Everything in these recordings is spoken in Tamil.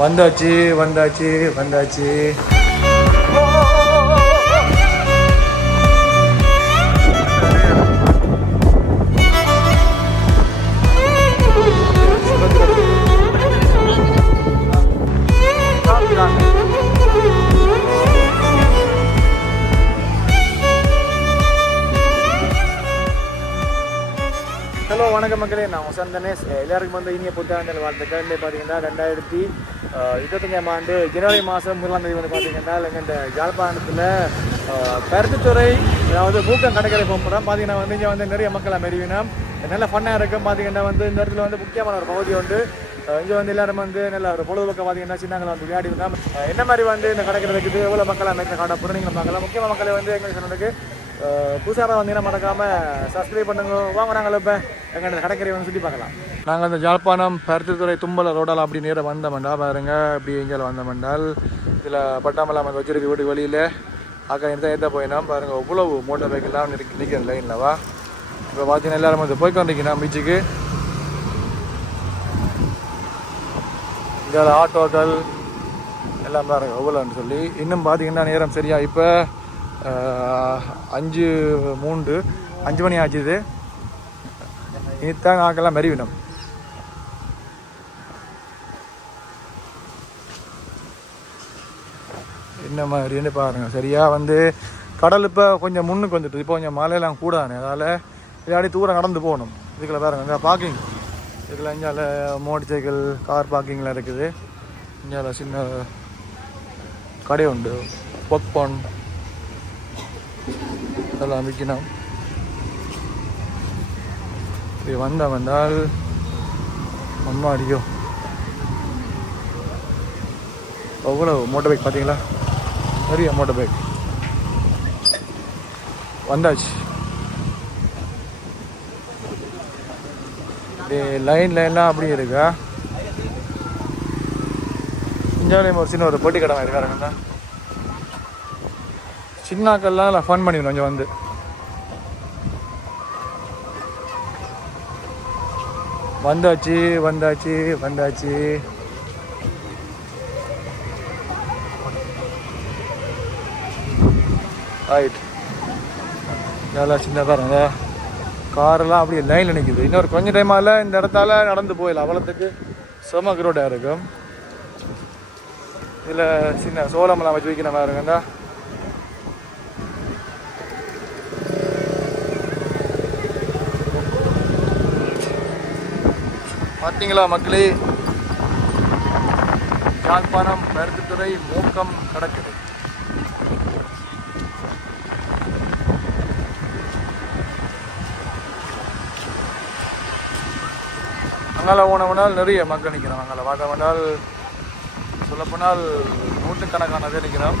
வந்தாச்சு வந்தாச்சு வந்தாச்சு. வணக்க மக்களே. நான் வசந்த் கணேஷ். எல்லாருக்கும் வந்து இனிய புத்தாண்டு வாழ்த்துக்கள். வந்து பார்த்தீங்கன்னா ரெண்டாயிரத்தி இருபத்தஞ்சாம் ஆண்டு ஜனவரி மாதம் முதலாம் தேதி வந்து பார்த்தீங்கன்னா எங்கள் இந்த யாழ்ப்பாணத்தில் பருத்தித்துறை அதாவது மூக்கம் கடற்கரை போகிறோம் பார்த்தீங்கன்னா வந்து இங்கே வந்து நிறைய மக்களை மெருவினோம் நல்ல ஃபன்னாக இருக்கும். பார்த்தீங்கன்னா வந்து இந்த இடத்துல வந்து முக்கியமான ஒரு பகுதி உண்டு. இங்கே வந்து எல்லாரும் வந்து நல்ல ஒரு பொழுதுபோக்கம் பார்த்தீங்கன்னா சின்னங்களை வந்து விளையாடி விடலாம் என்ன மாதிரி வந்து இந்த கடற்கரை இருக்குது? எவ்வளோ மக்கள் அமைக்க காட்டப்படும் நீங்கள் பார்க்கலாம். முக்கியமாக மக்களை வந்து எங்களுக்கு சொன்னதுக்கு புதுசாக வந்தீங்கன்னா மறக்காமல் சப்ஸ்கிரைப் பண்ணுங்க. வாங்க நாங்கள் இப்போ எங்கள் கடற்கரை வந்து சுற்றி பார்க்கலாம். நாங்கள் அந்த ஜாழ்ப்பாணம் பருத்தித்துறை தும்பல ரோடால் அப்படி நேராக வந்தோம்டா பாருங்க அப்படி எங்கே வந்தோம்டால் இதில் பட்டாமலாம் அங்கே வச்சிருக்கு வீட்டு வெளியில் அக்கா எடுத்து ஏற்ற போயினா பாருங்கள் அவ்வளோ மோட்டர் பைக்கெல்லாம் இருக்கு நிற்கிற லைனில்வா இப்போ பார்த்தீங்கன்னா எல்லாரும் வந்து போய்க்கொண்டிருக்கீங்க பீச்சுக்கு இங்கே ஆட்டோக்கள் எல்லாம் பாருங்கள் எவ்வளோன்னு சொல்லி. இன்னும் பார்த்தீங்கன்னா நேரம் சரியா இப்போ அஞ்சு மூன்று அஞ்சு மணி ஆச்சுது. இனித்தான் ஆக்கெல்லாம் மெரிவினம் என்ன மாதிரின்னு பாருங்க சரியா வந்து கடல் இப்போ கொஞ்சம் முன்னுக்கு வந்துட்டு இப்போ கொஞ்சம் மழையெல்லாம் கூடானே அதால் விளையாடி தூரம் நடந்து போகணும். இதுக்குள்ள பாருங்க இங்கே பார்க்கிங் இதில் இங்கால மோட்டர் சைக்கிள் கார் பார்க்கிங்லாம் இருக்குது. இங்கால சின்ன கடை உண்டு பாப்கார்ன் நல்லா விற்கணும் இப்படி வந்த வந்தால் அம்மா அடிக்கும் அவ்வளோ மோட்டர் பைக் பார்த்தீங்களா நிறைய மோட்டர் பைக் வந்தாச்சு லைன் லைன்லாம் அப்படியே இருக்கா இந்தியாவிலேயும் ஒரு சின்ன ஒரு போட்டி கடை மாதிரி சின்னாக்கள்லாம் ஃபன் பண்ணிடணும் கொஞ்சம் வந்து. வந்தாச்சு வந்தாச்சு வந்தாச்சு. ரைட் நல்லா சின்னதாக பாருங்க காரெல்லாம் அப்படியே லைனில் நிற்கிது இன்னொரு கொஞ்சம் டைமால் இந்த இடத்தால நடந்து போயிடலாம். அவ்வளோத்துக்கு செம ரோடாக இருக்கும். இதில் சின்ன சோளமெல்லாம் வச்சு வைக்கிற மாதிரி இருக்குங்க பார்த்தீங்களா மக்களே? யாழ்ப்பாணம் பருத்தித்துறை மூக்கம் கடற்கரை. அங்கால போனவனால் நிறைய மக்கள் நிற்கிறோம் அங்கால பார்த்தவனால் சொல்லப்போனால் நூற்றுக்கணக்கானதே நிற்கிறோம்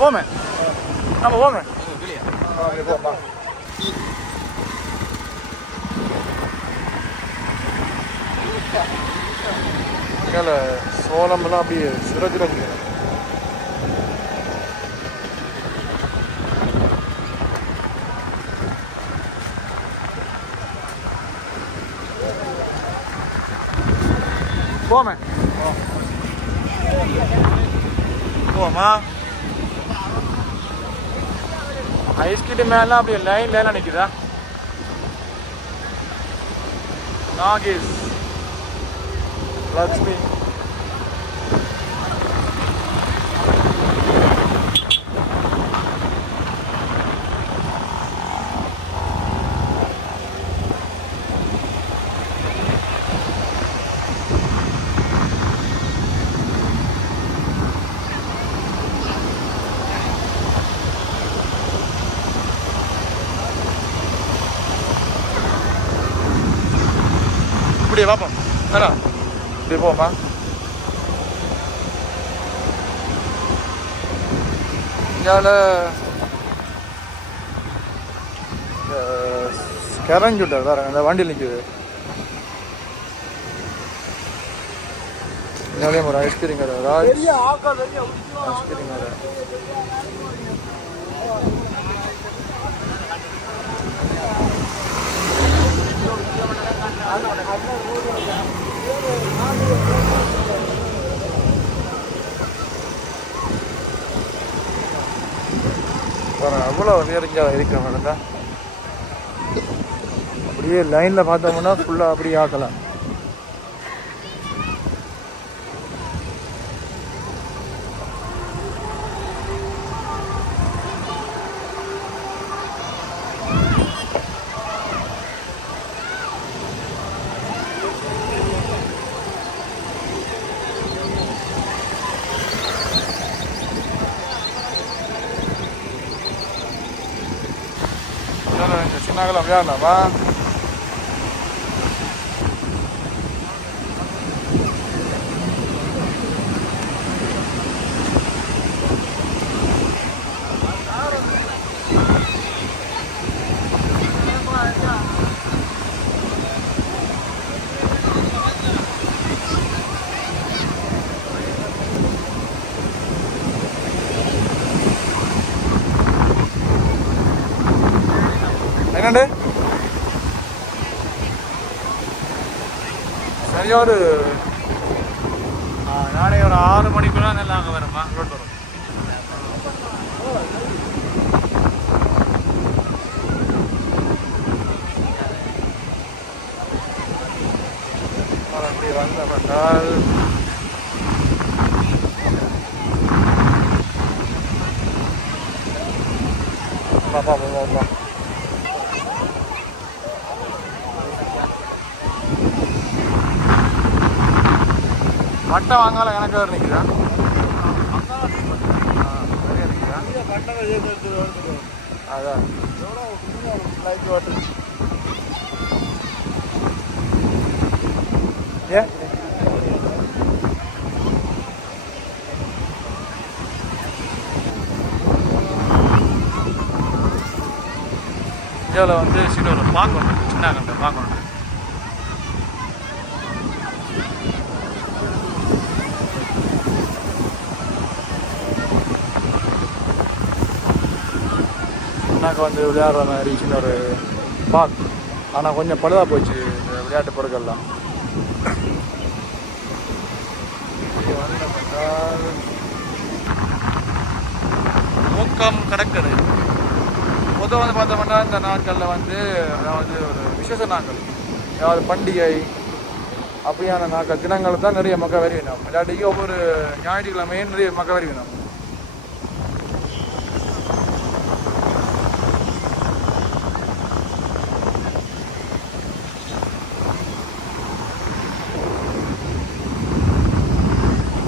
போமே நம்ம போமே ஆ, அப்படி போப்பா மேலே சோளமெல்லாம் அப்படியே சிற சிறந்து போமே போமா ஐஸ் மேலாம் அப்படி லைன் லைனாக நிற்குதா நாகேஷ். லக்ஷ்மி. இப்படி பார்ப்போம் வேணா இப்படி போப்பா இந்தியாவில் கரஞ்சு விட்டார் பாருங்க இந்த வண்டியில் நிற்குது இந்தியாவிலேயே ஒரு ஐஸ்கிரீம் கடை ஐஸ்கிரீம் கடை. எவ்வளோ அவ்வளோ பேர் இங்கே இருக்கிறவங்க அப்படியே லைனில் பார்த்தோம்னா ஃபுல்லாக அப்படியே ஆக்கலாம். 那个老 lapang. என்னண்டு? சரியா ஒரு நாளை ஒரு ஆறு மணிக்குள்ள நல்லா அங்கே வருமா. ரோட் வரும். அப்படி வந்தவர்கள் பாப்பா பாப்பா பாப்பா மட்டை வாங்கால எனக்கு வேறு நிற்கிறா அதான். ஏ இந்தியாவில் வந்து சீட் ஒரு பார்க் சின்ன கண்டை பார்க்கணும். ஒன்று வந்து விளையாடுற மாதிரி சின்ன ஒரு பார்க் ஆனால் கொஞ்சம் பழுதா போச்சு இந்த விளையாட்டு பொருட்கள்லாம். இங்க மூக்கம் கடற்கரை. பொதுவாக வந்து பார்த்தோம்னா இந்த நாட்களில் வந்து அதாவது ஒரு விசேஷ நாட்கள். அதாவது பண்டிகை அப்படியான நாட்கள் தினங்கள் தான் நிறைய மக்கள் வரி வேணும் இல்லாட்டிக்கு ஒவ்வொரு ஞாயிற்றுக்கிழமையும் நிறைய மக்கள் வரி வேணும்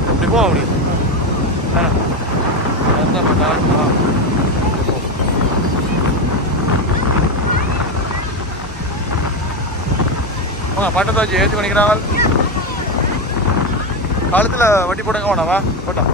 இப்படி போக முடியும் எந்த பண்ணாலும் ஆ. போங்க பட்டத்தை வச்சு ஏற்றி பண்ணிக்கிறாங்க காலத்தில் வட்டி போடுங்க வேணாவா போட்டா.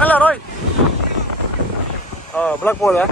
நல்லா ரோய். ஆ பிளாக் போகுதா?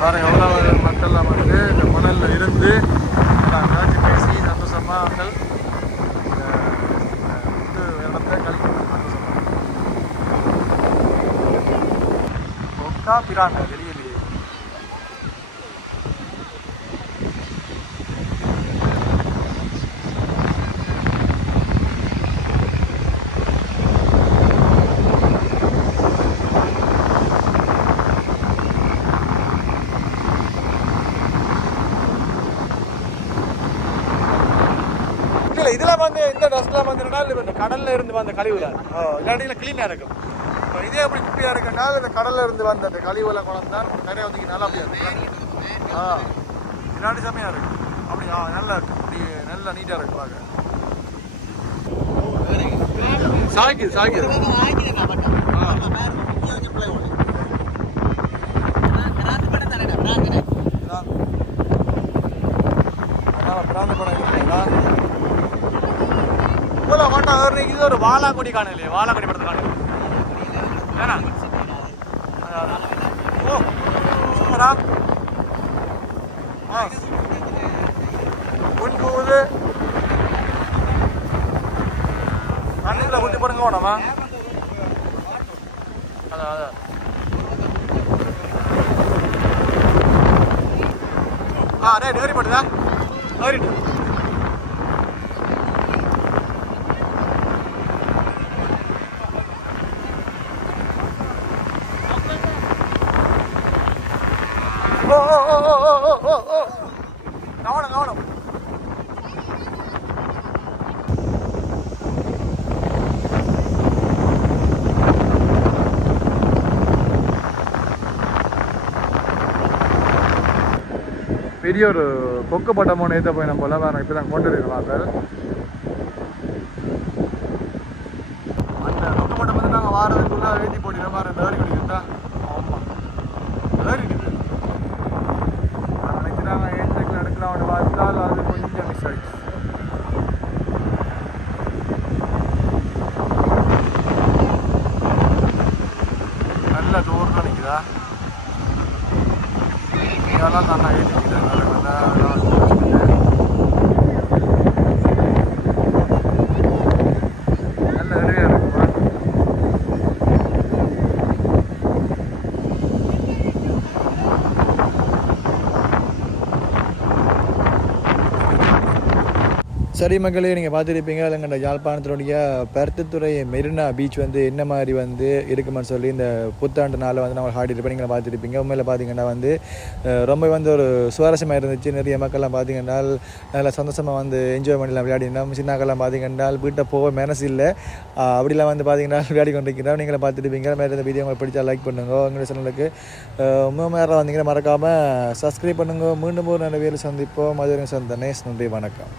வேறு எவ்வளோ மக்கள் வந்து இந்த மணலில் இருந்து பேச்சு பேசி சந்தோஷமாக அவர்கள் இந்த இடத்தை கழிக்கிறாங்க ஒக்கா வந்து இந்த டஸ்ட்லாம் வந்து என்னன்னா இந்த கடல்ல இருந்து வந்த கழிவு தான் இல்லாட்டி கிளீனா இருக்கும். இப்போ இதே அப்படி குப்பையா இருக்குன்னா இந்த கடல்ல இருந்து வந்த அந்த கழிவுல குழம்பு தான் நிறைய வந்து நல்லா அப்படியா இருக்கு ஆ. இல்லாட்டி செம்மையா இருக்கு அப்படி ஆ நல்லா இருக்கு அப்படி நல்லா நீட்டா இருக்கு பார்க்க. அதான். அதான் பிராந்த இது ஒரு வாலாக்குடி காணலையே வாலாக்குடி படத்தை காணல ஏன்னா அதான், அதான். ஓ சூப்பரா ஆ பொன் போகுது தண்ணியில் குட்டி படுங்க வேணாமா அதான் அதான் ஆ ரைட் ஏறி போட்டுதா ஏறிட்டு ஓ ஓ ஓ ஓ ஓ ஓ ஓ கவனம் கவனம் பெரிய ஒரு கொக்கு பட்டமோ நேற்று போய் நம்ம எல்லாம் வேறு இப்போ தான் கொண்டு இருக்கிறாங்க அந்த கொக்கு பட்டம் வந்து நாங்கள் வாரதுக்குள்ளே ஏற்றி போட்டின மாதிரி இந்த ஏறி குடிக்கிறதா ஆமாம் ஏறிக்குது நான் நினைக்கிறாங்க ஏன் சைக்கிள் எடுக்கலாம்னு பார்த்தால் அது கொஞ்சம் மிஸ் ஆகிடுச்சு நல்ல தூரத்தில் நிற்குதா இதெல்லாம் நான் ஏற்றிக்கிட்டேன் நல்ல அருமையாக இருக்குமா சரி மக்களே நீங்கள் பார்த்துருப்பீங்க இல்லைங்கண்ட யாழ்ப்பாணத்தினுடைய பருத்தித்துறை மெரினா பீச் வந்து என்ன மாதிரி வந்து இருக்குமென்னு சொல்லி இந்த புத்தாண்டு நாளில் வந்து நம்ம ஆடிட்டு நீங்கள் பார்த்துருப்பீங்க. உண்மையில் பார்த்தீங்கன்னா வந்து ரொம்ப வந்து ஒரு சுவாரஸ்யமாக இருந்துச்சு. நிறைய மக்கள்லாம் பார்த்தீங்கன்னா நல்லா சந்தோஷமாக வந்து என்ஜாய் பண்ணலாம் விளையாடினோம். சின்னாக்கெல்லாம் பார்த்தீங்கன்னா வீட்டை போக மனசு இல்லை. அப்படிலாம் வந்து பார்த்தீங்கன்னா விளையாடி கொண்டிருக்கிறோம். நீங்களும் பார்த்துருப்பீங்க. மாதிரி இந்த வீடியோ உங்களுக்கு பிடிச்சா லைக் பண்ணுங்க. உங்களுடைய சேனலுக்கு மூணு வந்தீங்கன்னா மறக்காமல் சப்ஸ்கிரைப் பண்ணுங்க. மீண்டும் ஒரு நல்ல வேலை சந்திப்போம். மதுரை சந்தனேஷ் நன்றி. வணக்கம்.